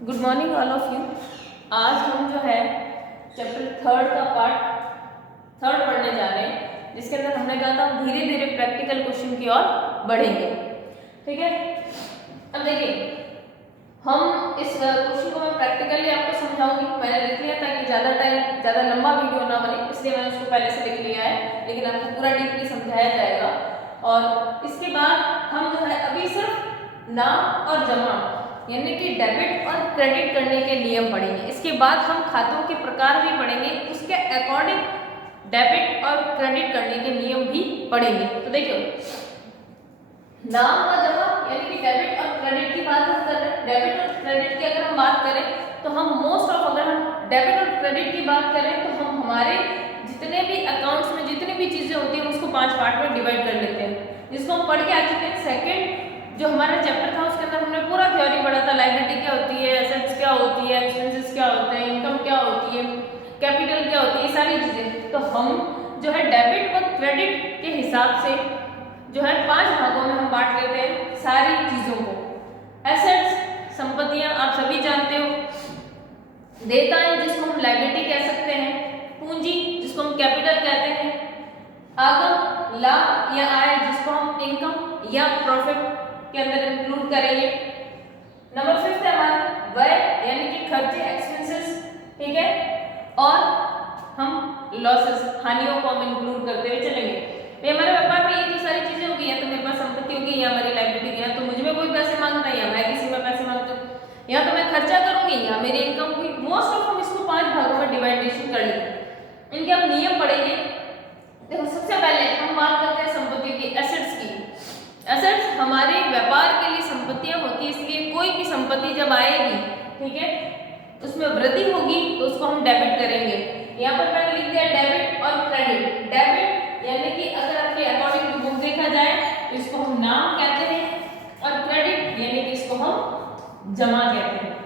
Good morning all of you. आज हम जो है चैप्टर थर्ड का पार्ट थर्ड पढ़ने जा रहे हैं, जिसके अंदर हमने कहा था हम धीरे धीरे प्रैक्टिकल क्वेश्चन की ओर बढ़ेंगे। ठीक है, अब देखिए हम इस क्वेश्चन को मैं प्रैक्टिकली आपको समझाऊंगी। मैंने लिख लिया ताकि ज़्यादा लंबा वीडियो ना बने, इसलिए मैंने उसको पहले से लिख लिया है, लेकिन आपको पूरा डीपली समझाया जाएगा। और इसके बाद हम जो है अभी सिर्फ नाम और जमा यानी कि डेबिट और क्रेडिट करने के नियम पढ़ेंगे। इसके बाद हम खातों के प्रकार भी पढ़ेंगे, उसके अकॉर्डिंग डेबिट और क्रेडिट करने के नियम भी पढ़ेंगे। तो देखिए नाम और जमा यानी कि डेबिट और क्रेडिट की बात हम कर रहे हैं। डेबिट और क्रेडिट की अगर हम बात करें तो हम मोस्ट ऑफ अगर हम डेबिट और क्रेडिट की बात करें तो हम हमारे जितने भी अकाउंट्स में जितनी भी चीजें होती हैं उसको 5 पार्ट में डिवाइड कर लेते हैं, जिसको हम पढ़ के आ चुके हैं। सेकंड जो हमारा चैप्टर था उसके अंदर हमने पूरा थ्योरी पढ़ा था। लायबिलिटी क्या होती है, एसेट्स क्या होती है, एक्सपेंसेस क्या होते हैं, इनकम क्या होती है, कैपिटल क्या होती है, ये सारी चीजें। तो हम जो है डेबिट और क्रेडिट के हिसाब से जो है 5 भागों में हम बांट लेते हैं सारी चीजों को। एसेट्स संपत्तियां आप सभी जानते हो, देयताएं जिसको हम लायबिलिटी कह सकते हैं, पूंजी जिसको हम कैपिटल कहते हैं, आगम लाभ या आय जिसको हम इनकम या प्रॉफिट के अंदर इंक्लूड करेंगे। नंबर 5 है हमारा व्यय यानी कि खर्चे एक्सपेंसेस, ठीक है, और हम लॉसेस हानियों को हम इंक्लूड करते हुए चलेंगे। तो हमारे व्यापार में ये जो सारी चीजें होगी, या तो मेरे पास संपत्ति होगी या हमारी लायबिलिटी है, तो मुझ में कोई पैसे मांगता है या मैं किसी में पैसे मांगता हूँ, या तो मैं खर्चा करूंगी या मेरी इनकम होगी। मोस्ट ऑफ हम इसको 5 भागों में डिवाइडेशन कर लेंगे। इनके हम नियम पढ़ेंगे। देखो सबसे पहले हम बात करते हैं संपत्ति की, एसेट्स की। एसेट्स हमारे व्यापार के लिए संपत्तियां होती है, इसलिए कोई भी संपत्ति जब आएगी, ठीक है, उसमें वृद्धि होगी तो उसको हम डेबिट करेंगे। यहाँ पर मैंने लिख दिया डेबिट और क्रेडिट। डेबिट यानी कि अगर आपके अकॉर्डिंग टू बुक देखा जाए तो इसको हम नाम कहते हैं, और क्रेडिट यानी कि इसको हम जमा कहते हैं।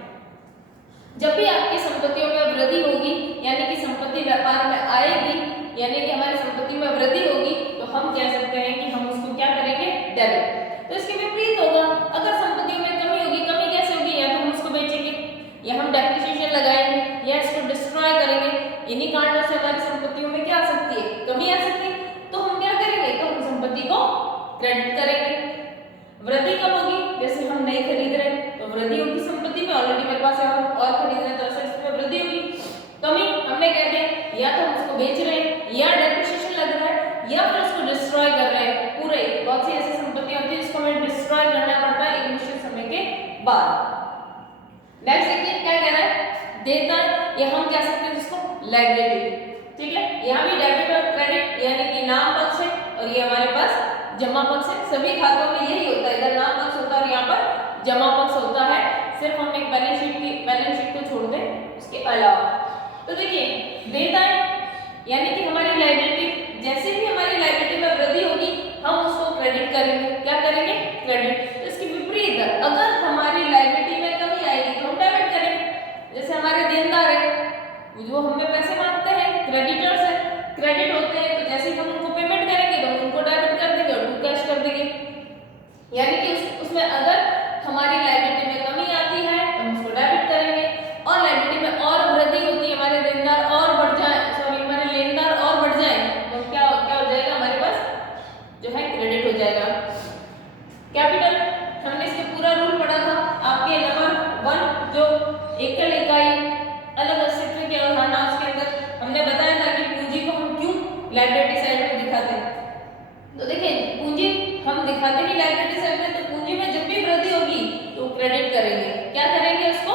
जब भी आपकी संपत्तियों में वृद्धि होगी यानी कि संपत्ति व्यापार में आएगी यानी कि हमारी संपत्ति में वृद्धि होगी, तो हम कह सकते हैं कि हम उसको क्या करेंगे, डेबिट। तो इसके विपरीत होगा, अगर संपत्तियों में कमी होगी, कमी कैसे होगी, या तो हम उसको बेचेंगे या हम डेप्रिसिएशन लगाएंगे या इसको डिस्ट्रॉय करेंगे। इन्हीं कारणों से हमारी संपत्तियों में क्या आ सकती है, कमी आ सकती है। तो हम क्या करेंगे, तो हम संपत्ति को क्रेडिट करेंगे। वृद्धि कब होगी, जैसे हम नहीं खरीद रहे तो वृद्धि होगी संपत्ति में, ऑलरेडी मेरे पास है और खरीद रहे तो एसेट्स में वृद्धि होगी। कमी हमने कहते हैं या तो हम उसको बेच रहे हैं या डेप्रिसिएशन लग रहा है या फिर उसको डिस्ट्रॉय कर रहे हैं। पूरे बहुत सी ऐसी संपत्तियां होती है जिसको हमें डिस्ट्रॉय करना पड़ता है एक निश्चित समय के बाद। नेक्स्ट देखिए क्या कह रहा है, देयता या हम कह सकते हैं जिसको लायबिलिटी, ठीक है। यहाँ भी डेबिट और क्रेडिट यानी कि नाम पक्ष है और ये हमारे पास जमा पक्ष है। सभी खातों में यही होता है, इधर नाम पक्ष होता है और यहाँ पर जमा पक्ष होता है। सिर्फ हम एक बैलेंस शीट को छोड़ दें उसके अलावा। तो देखिए देयताएं यानी कि हमारी लायबिलिटी, जैसे भी हमारी लायबिलिटी में वृद्धि होगी हम उसको क्रेडिट करेंगे। क्या करेंगे, क्रेडिट। तो इसके विपरीत अगर हमारी लायबिलिटी में कमी आएगी तो हम डेबिट करेंगे। जैसे हमारे देनदार है जो हमें पैसे मांगते हैं, क्रेडिटर्स है, क्रेडिट होते हैं, तो जैसे ही हम उनको पेमेंट करेंगे तो हम उनको डेबिट कर देंगे और टू कैश कर देंगे। यानी कि उसमें अगर हमारी लायबिलिटी में कमी आती है तो हम उसको डेबिट करेंगे, और लायबिलिटी में और वृद्धि होती है, हमारे देनदार और बढ़ जाए, सॉरी हमारे लेनदार और बढ़ जाए, तो क्या हो जाएगा, हमारे पास जो है क्रेडिट हो जाएगा। कैपिटल हमने इसके पूरा रूल पढ़ा था आपके नंबर 1 जो एकल इकाई अलग अस्तित्व की अवधारणा, उसके अंदर हमने बताया था कि पूंजी को हम क्यों लायबिलिटी साइड में दिखाते हैं। तो देखिए पूंजी हम दिखाते ही लायबिलिटी साइड में, तो पूंजी में जब भी वृद्धि होगी तो क्रेडिट करेंगे। क्या करेंगे उसको,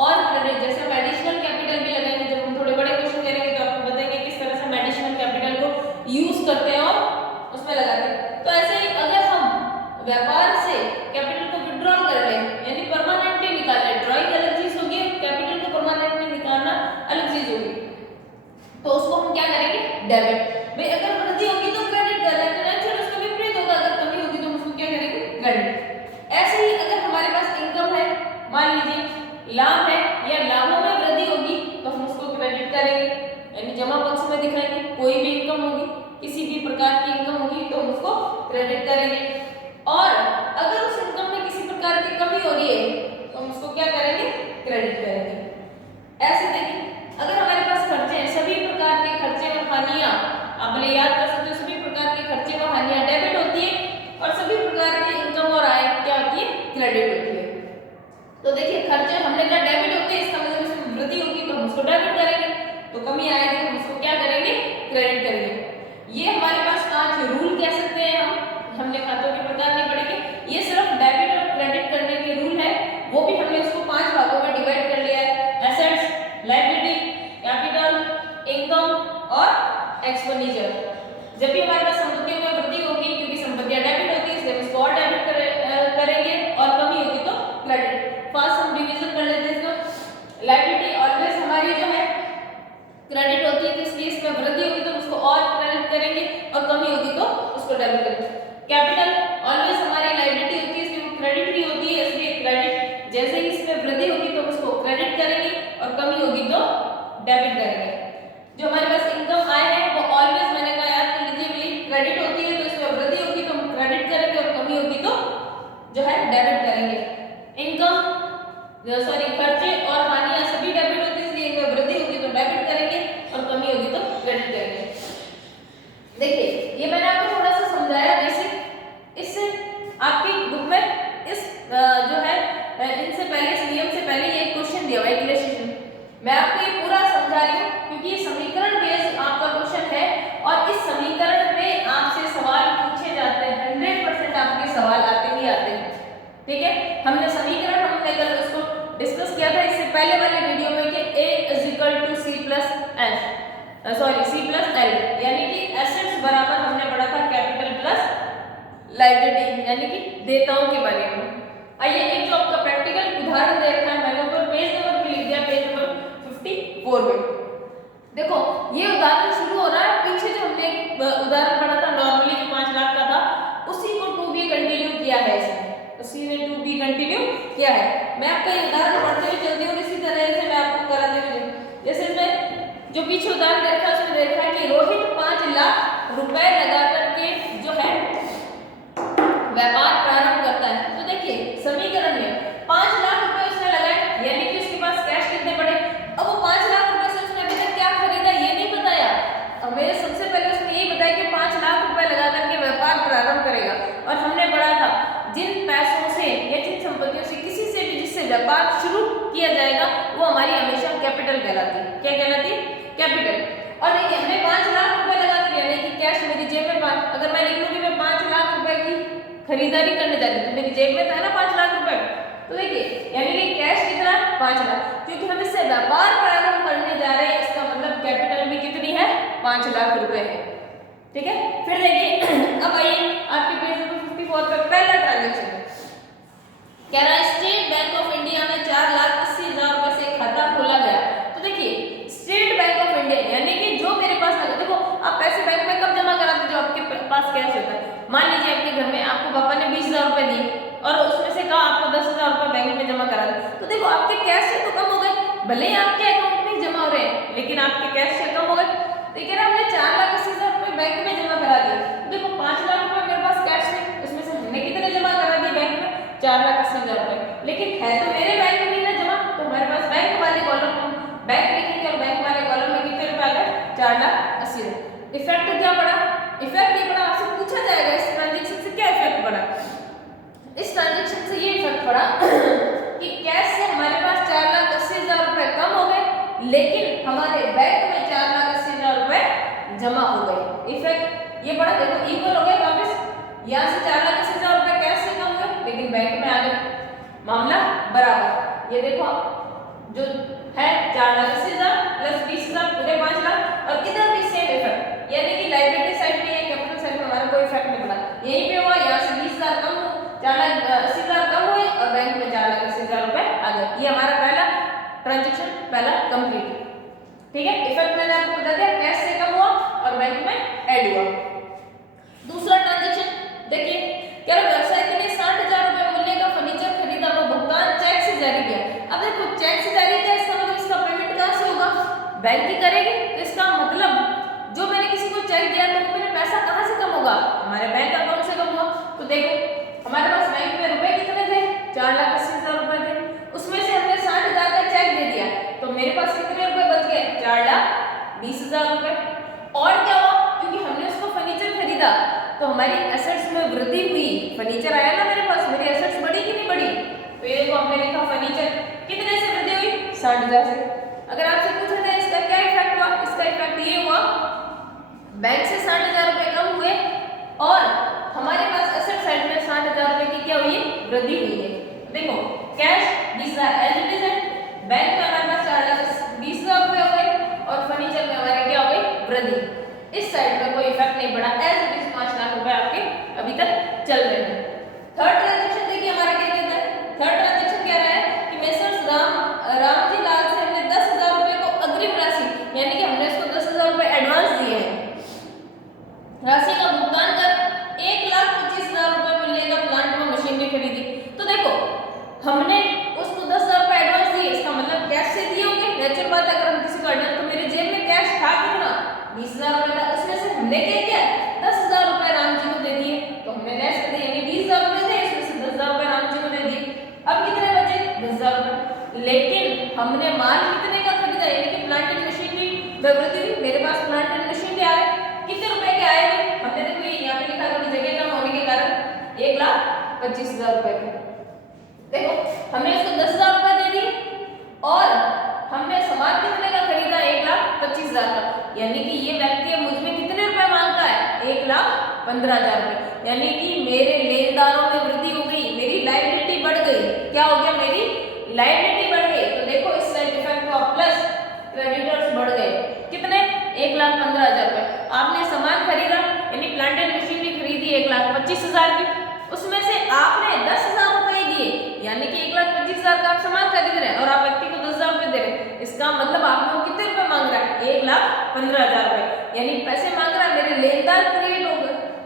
और क्रेडिट। जैसे हम एडिशनल कैपिटल भी लगाएंगे, जब हम थोड़े बड़े क्वेश्चन करेंगे तो आपको बताएंगे किस तरह से हम एडिशनल कैपिटल को यूज करते हैं और उसमें लगाते हैं। तो ऐसे ही अगर हम व्यापार से कैपिटल को विड्रॉल कर लें यानी परमानेंटली निकाल लें, ड्रॉइंग अलग चीज होगी, कैपिटल को परमानेंटली निकालना अलग चीज होगी, तो उसको हम क्या करेंगे, डेबिट। भाई अगर वृद्धि होगी तो क्रेडिट कर रहे हैं, तो नेचुरल उसका विपरीत होगा, अगर कमी होगी तो हम उसको क्या करेंगे, क्रेडिट। ऐसे ही अगर हमारे पास इनकम है, मान लीजिए लाभ है या लाभों में वृद्धि होगी तो हम उसको क्रेडिट करेंगे यानी जमा पक्ष में दिखाएंगे। कोई भी इनकम होगी, किसी भी प्रकार की इनकम होगी तो हम उसको क्रेडिट करेंगे, और अगर उस इनकम में किसी प्रकार की कमी हो रही है तो हम उसको क्या करेंगे, क्रेडिट। तो देखिए खर्चे हमने कहा डेबिट होते हैं, इसका मतलब इसमें वृद्धि होगी तो हम उसको डेबिट करेंगे, तो कमी आएगी तो हम उसको क्या करेंगे, क्रेडिट करेंगे। ये हमारे पास 5 रूल कह सकते हैं हमने खातों के प्रकार नहीं पढ़ेंगे, ये सिर्फ डेबिट और क्रेडिट करने के रूल है, वो भी हमने उसको 5 भागों में डिवाइड कर लिया है, एसेट्स, लायबिलिटी, कैपिटल, इनकम और एक्सपेंडिचर। जब भी हमारे पास संपत्तियों में वृद्धि होगी, क्योंकि संपत्तियां डेबिट होती है इसलिए हम इसको और डेबिट करेंगे, और कमी होगी तो क्रेडिट। फर्स्ट हम डिवीजन कर लेते हैं इसको। लायबिलिटी ऑलवेज हमारी जो है क्रेडिट होती है, तो इसलिए इसमें वृद्धि होगी तो उसको और क्रेडिट करेंगे, और कमी होगी तो उसको डेबिट करेंगे। कैपिटल ऑलवेज हमारी लायबिलिटी होती है, इसलिए वो क्रेडिट भी होती है, इसलिए क्रेडिट, जैसे ही इसमें वृद्धि होगी तो उसको क्रेडिट करेंगे, और कमी होगी तो डेबिट करेंगे। जो हमारे पास इनकम आय है वो ऑलवेज, मैंने कहा याद कर लीजिए, क्रेडिट होती है, तो इसमें वृद्धि होगी तो हम क्रेडिट करेंगे, और कमी होगी तो जो है डेबिट करेंगे। इनकम खर्चे और हानियां सभी डेबिट होती है, इसलिए इनमें वृद्धि होगी तो डेबिट करेंगे, और कमी होगी तो क्रेडिट करेंगे। देखिए ये मैंने आपको थोड़ा सा समझाया बेसिक, इससे आपकी बुक में इस जो है इनसे पहले, इस नियम से पहले ये क्वेश्चन दिया हुआ है इक्वेशन, मैं आपको ये पूरा समझा रही हूँ क्योंकि ये समीकरण बेस्ड आपका क्वेश्चन है, और इस समीकरण पे आपसे सवाल पूछे जाते हैं, 100% आपके सवाल आते ही आते हैं। ठीक है, हमने समीकरण हमने कल उसको डिस्कस किया था इससे पहले वाले वीडियो में कि A = C + L, यानी कि एसेट्स बराबर हमने पढ़ा था कैपिटल प्लस लायबिलिटी, यानी कि देयताओं के बारे में। आइए एक जो आपका प्रैक्टिकल उदाहरण देख रहा है, मैंने ऊपर पेज नंबर भी लिख दिया, पेज नंबर 54 में। देखो ये उदाहरण शुरू हो रहा है, पीछे जो हमने एक उदाहरण पढ़ा था नॉर्मली जो 5 लाख का था, उसी को टू बी कंटिन्यू किया है, इसमें उसी ने टू बी कंटिन्यू किया है। मैं आपका ये उदाहरण पढ़ते हुए चलती हूँ, इसी तरह से मैं आपको कराते हुए, जैसे इसमें जो पीछे उदाहरण देखा है उसमें देखा है कि रोहित 5 लाख रुपए लगा करके जो है व्यापार प्रारंभ करता है। तो देखिए समीकरण में 5 लाख रुपए उसने लगाए, यानी कि उसके पास कैश कितने पड़े। अब वो 5 लाख रुपए से उसने अभी तक क्या खरीदा ये नहीं बताया, हमें सबसे पहले उसने ये बताया कि 5 लाख रुपए लगा करके व्यापार प्रारंभ करेगा, और हमने पढ़ा था जिन पैसों से या जिन संपत्तियों से किसी से भी जिससे व्यापार शुरू किया जाएगा वो हमारी हमेशा कैपिटल कहलाती है। क्या कहलाती है? कैपिटल। और देखिए हमने 5 लाख रुपए लगा दिया, यानी कि कैश मेरी जेब में, अगर मैं लिख लूं कि मैं 5 लाख रुपए की खरीदारी करने जा रही हूं तो मेरी जेब में तो है ना 5 लाख रुपए। तो देखिए यानी कि कैश कितना, 5 लाख, क्योंकि हम इससे व्यापार प्रारंभ करने जा रहे हैं, इसका मतलब कैपिटल भी कितनी है, 5 लाख रुपए है। ठीक है, फिर देखिए अब आइए आपके पेज नंबर 54 पे पहला ट्रांजैक्शन कह रहा है स्टेट बैंक ऑफ इंडिया में 4,80,000 रुपए से खाता खोला गया। तो देखिए स्टेट बैंक ऑफ इंडिया यानी कि जो मेरे पास लगा, देखो आप पैसे बैंक में कब जमा कराते जो आपके पास कैश होता है। मान लीजिए आपके घर में आपको पापा ने 20,000 रुपए दिए और उसमें से कहा आपको 10,000 रुपए बैंक में जमा करा दे, तो देखो आपके कैश से तो कम हो गए, भले ही आपके अकाउंट में जमा हो रहे हैं लेकिन आपके कैश से कम हो गए। तो कह रहा हमने 4,80,000 रुपए बैंक में जमा करा दिए, तो देखो 5 लाख रुपए मेरे पास कैश है, उसमें से हमने कितने जमा करा दिए बैंक में, 4,80,000 रुपए, लेकिन है तो मेरे बैंक में ना जमा, तो हमारे पास बैंक वाले कॉलम में बैंक लिखेंगे और बैंक वाले कॉलम में कितने रुपए आ गए, 4,80,000। इफेक्ट क्या पड़ा, इफेक्ट ये पड़ा, आपसे पूछा जाएगा इस ट्रांजैक्शन से क्या इफेक्ट पड़ा। इस ट्रांजैक्शन से ये इफेक्ट पड़ा कि कैश से हमारे पास 4,80,000 रुपए कम हो गए, लेकिन हमारे बैंक में 4,80,000 रुपए जमा हो गए। इफेक्ट ये पड़ा, देखो इक्वल हो गए वापस, यहाँ से 4,80,000 रुपए कैश से कम हुए लेकिन बैंक में आ गए, मामला बराबर। ये देखो जो है 4,80,000 प्लस 20,000 पूरे 5 लाख, और इधर भी सेम इफेक्ट, यानी कि लायबिलिटी साइड में या कैपिटल साइड में हमारा कोई इफेक्ट नहीं पड़ा, यहीं पे हुआ, यहाँ से 20,000 कम, 4,80,000 कम हुए और बैंक में 4,80,000 रुपए आ गए। ये हमारा पहला ट्रांजैक्शन पहला कंप्लीट। ठीक है, इफेक्ट मैंने आपको बता दिया, कैश से कम हुआ और बैंक में ऐड हुआ। दूसरा ट्रांजैक्शन देखिए, क्या व्यवसाय के लिए 60,000 रुपए मूल्य का फर्नीचर खरीदा व भुगतान चेक से जारी किया। अब देखो चेक से जारी किया, इसका मतलब इसका पेमेंट कहां से होगा, बैंक ही करेगी, तो इसका मतलब जो मैंने किसी को चेक दिया तो मेरा पैसा कहां से कम होगा, हमारे बैंक अकाउंट से कम हुआ। तो देखो हमारे पास बैंक में रुपए कितने थे, 4,80,000 रुपए थे, उसमें से हमने 60,000 का चेक दे दिया, तो मेरे पास कितने रुपए बच गए, 4,20,000 रुपए। और क्या हुआ, क्योंकि हमने उसको फर्नीचर खरीदा तो हमारी एसेट्स में वृद्धि हुई, फर्नीचर आया ना मेरे पास, मेरी एसेट्स बढ़ी कि नहीं बढ़ी। तो ये देखो हमने लिखा फर्नीचर 60,000 से। अगर आपसे पूछा जाए इसका क्या इफेक्ट हुआ, इसका इफेक्ट ये हुआ बैंक से 60,000 रुपए कम हुए और हमारे पास एसेट साइड में 60,000 रुपए की क्या हुई है, वृद्धि हुई है। देखो cash this are as it is, bank में हमारे पास 20,000 रुपए हो गए और फर्नीचर में हमारे क्या हो गई, वृद्धि। इस साइड में कोई इफेक्ट नहीं पड़ा, एज इट इज 5 लाख रुपए आपके अभी तक चल रहे हैं। थर्ड ट्रांजैक्शन देखिए हमारा क्या कहता है, थर्ड ट्रांजैक्शन कह रहा है कि मेसर्स रामजी लाल से हमने 10,000 रुपए को अग्रिम राशि, यानी कि हमने इसको 10,000 रुपए एडवांस दिए हैं, राशि का भुगतान कर 1,25,000 रुपए मिलने का प्लांट व मशीनरी खरीदी। तो देखो हमने उसको 10,000 रुपए एडवांस दिए, इसका मतलब कैश से दिए होंगे, नेचुरल बात है। अगर हम किसी को एडवांस, तो मेरे जेब में कैश था कितना, 20,000 रुपए था, उसमें से हमने क्या किया 10,000 रुपए राम जी को दे दिए, तो हमने लेस कर दिए, यानी 20,000 रुपए थे, इसमें से 10,000 रुपए राम जी को दे दिए। अब कितने बचे, 10,000 रुपए, लेकिन हमने माल कितने का खरीदा, यानी कि प्लांट एंड मशीनरी में वृद्धि हुई। मेरे पास प्लांट एंड मशीनरी आए, कितने रुपए के आए हुए, हमने देखो ये यहाँ पे लिखा थोड़ी जगह कम होने के कारण 1,25,000 रुपए के। देखो हमने इसको 10,000 रुपए दे दिए और हमने सामान कितने का खरीदा, 1,25,000 का, यानी कि ये व्यक्ति मुझ में कितने रुपए मांगता है, 1,15,000 रुपए, यानी कि मेरे लेनदारों में वृद्धि हो गई, मेरी लायबिलिटी बढ़ गई। क्या हो गया, मेरी लायबिलिटी बढ़ गई। तो देखो इस साइड इफेक्ट हुआ, प्लस क्रेडिटर्स बढ़ गए, कितने, 1,15,000 रुपए। आपने सामान खरीदा, यानी प्लांट एंड मशीनरी खरीदी 1,25,000 की, उसमें से आपने 10,000 रुपए दिए, यानी कि 1,25,000 का आप सामान खरीद रहे हैं और आप व्यक्ति को 10,000 रुपए दे रहे हैं। इसका मतलब आपको कितने रुपए मांग रहा है, 1,15,000 रुपए, यानी पैसे मांग रहा है, मेरे लेनदार क्रिएट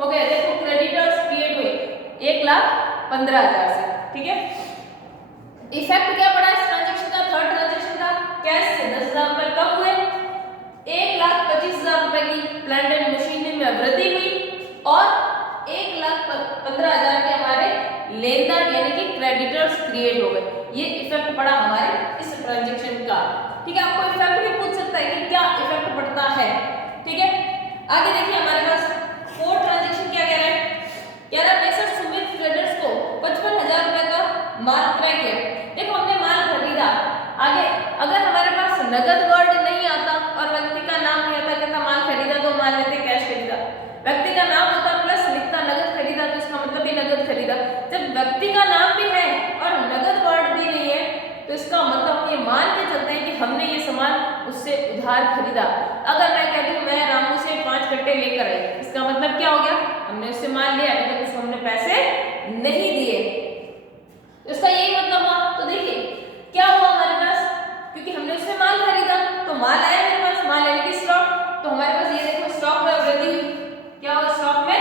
हो गए। देखो क्रेडिटर्स क्रिएट हुए 1,15,000 से, ठीक है। इफेक्ट क्या पड़ा इस ट्रांजैक्शन का, थर्ड ट्रांजैक्शन का, कैश से 10,000 रुपए कम हुए, 1,25,000 रुपए की प्लांट एंड मशीनरी में वृद्धि हुई और 1,15,000 के हमारे लेनदार यानी कि क्रेडिटर्स क्रिएट हो गए। ये इफेक्ट पड़ा हमारे इस ट्रांजैक्शन का, ठीक है। आपको इफेक्ट भी पूछ सकता है कि क्या इफेक्ट पड़ता है, ठीक है। आगे देखिए हमारे पास फोर्थ ट्रांजैक्शन क्या कह रहा है, कह रहा है मेसर सुमित ट्रेडर्स को 55,000 रुपए का माल क्रय किया। देखो हमने माल खरीदा, आगे अगर हमारे पास नगद वर्ड नहीं आता और व्यक्ति का नाम नहीं आता, कहता माल खरीदा तो मान लेते कैश खरीदा, व्यक्ति का नाम होता प्लस लिखता नगद खरीदा, तो इसका मतलब भी नगद खरीदा। जब व्यक्ति का नाम भी है और नगद वर्ड भी नहीं है, तो इसका मतलब ये मान के चलते हैं कि हमने ये सामान उससे उधार खरीदा। अगर मैं कहती हूँ मैं रामू से 5 कट्टे लेकर आई, इसका मतलब क्या हो गया, हमने उससे माल लिया लेकिन उसको हमने पैसे नहीं दिए, इसका यही मतलब हुआ। तो देखिए क्या हुआ हमारे पास, क्योंकि हमने उससे माल खरीदा तो माल आया मेरे पास, माल यानी कि स्टॉक, तो हमारे पास ये देखो स्टॉक में वृद्धि हुई। क्या हुआ, स्टॉक में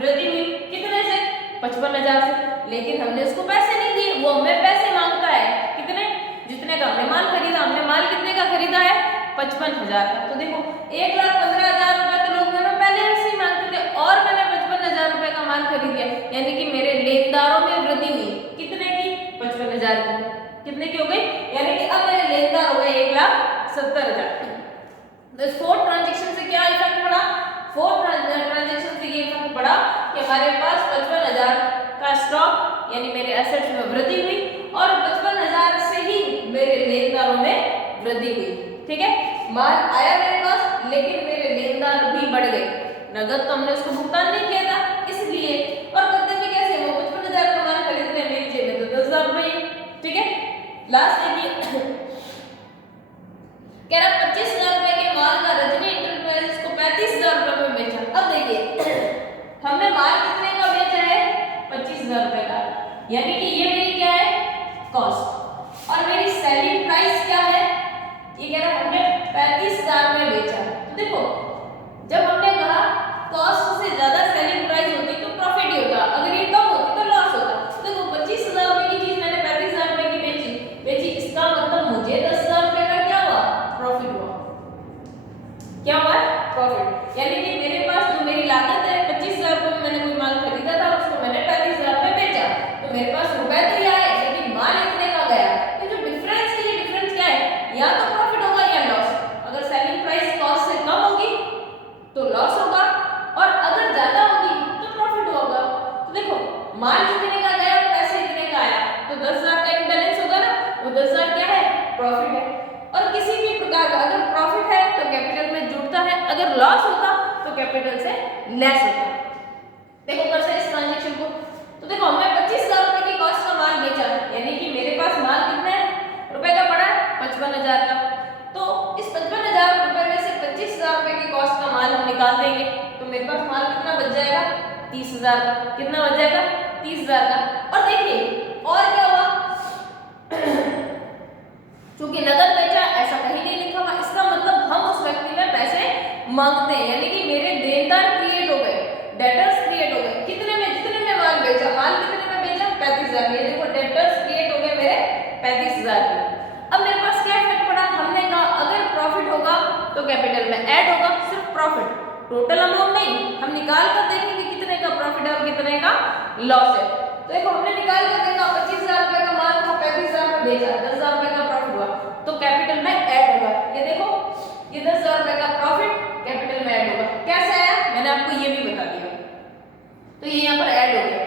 वृद्धि हुई, कितने से, 55,000 से, लेकिन हमने उसको पैसे नहीं दिए, वो हमें पैसे मांगता है, कितने, जितने का हमने माल खरीदा। हमने माल कितने का खरीदा है, 55,000 का। तो देखो 1,15,000 रुपए तो लोग मैंने पहले से ही मांगते थे और मैंने 55,000 रुपए का माल खरीद लिया, यानी कि मेरे लेनदारों में वृद्धि हुई, कितने की, 55,000 की। कितने की हो गई, यानी कि अब मेरे लेनदार हो गए 1,70,000। तो फोर्थ ट्रांजैक्शन से क्या इफेक्ट पड़ा, फोर्थ ट्रांजैक्शन से ये इफेक्ट पड़ा कि हमारे पास 55,000 का स्टॉक यानी मेरे एसेट्स में वृद्धि हुई और 55,000 से ही मेरे लेनदारों में वृद्धि हुई, ठीक है। माल आया मेरे पास लेकिन मेरे लेनदार भी बढ़ गए, नगद तो हमने उसको भुगतान नहीं किया था इसलिए, और करते भी कैसे, वो 55,000 का माल खरीद रहे, मेरी जेब में तो 10,000 रुपए, ठीक है। लास्ट देखिए कह रहा 25,000 रुपए के माल का रजनी इंटरप्राइजेस को 35,000 रुपए में बेचा। अब देखिए हमने माल कितने का बेचा है, 25,000 रुपए का, यानी कि ये मेरी क्या है, कॉस्ट, और मेरी सेलिंग प्राइस क्या है, ये कह रहा हमने 35,000 में बेचा। तो देखो जब हमने कहा कॉस्ट से ज्यादा सेलिंग प्राइस होती तो प्रॉफिट ही होता, अगर ये कम होती तो लॉस होता। तो देखो 25,000 रुपए की चीज मैंने 35,000 रुपए की बेची, इसका मतलब मुझे 10,000 रुपए का क्या हुआ, प्रॉफिट हुआ। क्या हुआ, प्रॉफिट, यानी कि मेरे पास जो मेरी लागत है 25,000 रुपए में मैंने कोई माल खरीदा था, उसको मैंने 35,000 रुपए बेचा, तो मेरे पास रुपए तो ये आए लेकिन माल इतने का गया। तो जो डिफरेंस है, ये डिफरेंस क्या है, या तो प्रॉफिट होगा या लॉस। अगर सेलिंग प्राइस कॉस्ट से कम होगी तो लॉस होगा और अगर ज्यादा होगी तो प्रॉफिट होगा। तो देखो माल कितने का गया और पैसे कितने का आया, तो 10,000 का इम्बैलेंस होगा ना, वो 10,000 क्या है, प्रॉफिट है। प्रकार का, अगर प्रॉफिट है तो कैपिटल में जुड़ता है, अगर लॉस होता तो कैपिटल से लेस होता। देखो कैसे इस ट्रांजेक्शन को, तो देखो हमने 25,000 रुपए की कॉस्ट का माल बेचा, यानी कि मेरे पास माल कितने रुपए का पड़ा है 55,000 का, तो इस 55,000 रुपए में से 25,000 रुपए की कॉस्ट का माल हम निकाल देंगे, तो मेरे पास माल कितना बच जाएगा 30,000 का। कितना बच जाएगा 30,000 का। और देखिए और क्या हुआ, क्योंकि नगद बेचा ऐसा कहीं नहीं लिखा हुआ, इसका मतलब हम उस व्यक्ति में पैसे मांगते हैं, यानी कि मेरे देनदार क्रिएट हो गए, डेटर्स क्रिएट हो गए। कितने में, जितने में माल बेचा, माल कितने में बेचा 35,000 में, ये देखो डेटर्स क्रिएट हो गए मेरे 35,000 में। अब मेरे पास क्या इफेक्ट पड़ा, हमने कहा अगर प्रॉफिट होगा तो कैपिटल में ऐड होगा, सिर्फ प्रॉफिट, टोटल अमाउंट नहीं, हम निकाल कर देखेंगे कितने का प्रॉफिट है और कितने का लॉस है। तो देखो हमने निकाल कर देखा 25,000 रुपए का माल था, 35,000 में बेचा, 10,000 रुपए का प्रॉफिट हुआ, तो कैपिटल में ऐड होगा। ये देखो ये 10,000 रुपए का प्रॉफिट कैपिटल में ऐड होगा। कैसे आया, मैंने आपको ये भी बता दिया, तो ये यहाँ पर ऐड हो गया।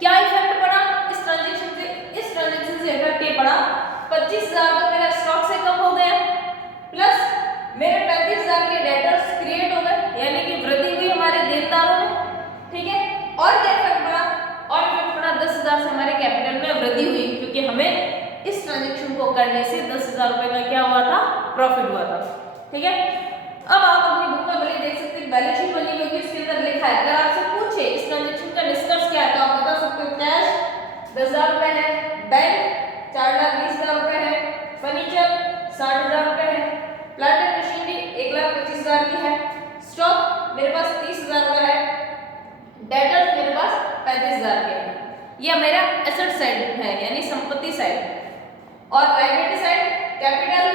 क्या इफेक्ट पड़ा इस ट्रांजेक्शन से, इस ट्रांजेक्शन से इफेक्ट ये पड़ा 25,000 तो मेरा स्टॉक से कम हो गया, प्लस मेरे 35,000 के डेटर्स क्रिएट हो गए, यानी कि वृद्धि हुई हमारे देनदारों में, ठीक है। और क्या इफेक्ट पड़ा, और इफेक्ट पड़ा 10,000 से हमारे कैपिटल में वृद्धि हुई, क्योंकि हमें इस ट्रांजेक्शन को करने से 10,000 रुपए का क्या हुआ था, प्रॉफिट हुआ था, ठीक है। अब आप अपनी बुक में भले देख सकते हैं बैलेंस शीट बनी होगी, उसके अंदर लिखा है, अगर आपसे पूछे इस ट्रांजेक्शन का निष्कर्ष क्या है तो आप बता सकते हो कैश 10,000 रुपए है, बैंक 4,20,000 रुपए है, फर्नीचर 60,000 रुपए है, प्लांट एंड मशीनरी 1,25,000 की है, स्टॉक मेरे पास 30,000 रुपए है, डेटर्स मेरे पास 35,000 के हैं। यह मेरा एसेट साइड है, यानी संपत्ति साइड। और लायबिलिटी साइड कैपिटल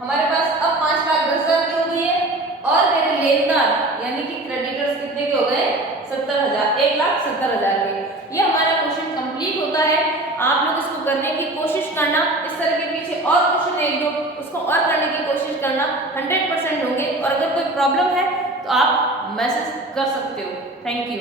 हमारे पास अब 5,10,000 की हो गई है, और मेरे लेनदार यानी कि क्रेडिटर्स कितने के हो गए 70,000, 1,70,000 के। ये हमारा क्वेश्चन कंप्लीट होता है। आप लोग इसको करने की कोशिश करना, इस तरह के पीछे और क्वेश्चन एक दो उसको और करने की कोशिश करना, 100% होंगे। और अगर कोई प्रॉब्लम है तो आप मैसेज कर सकते हो। Thank you.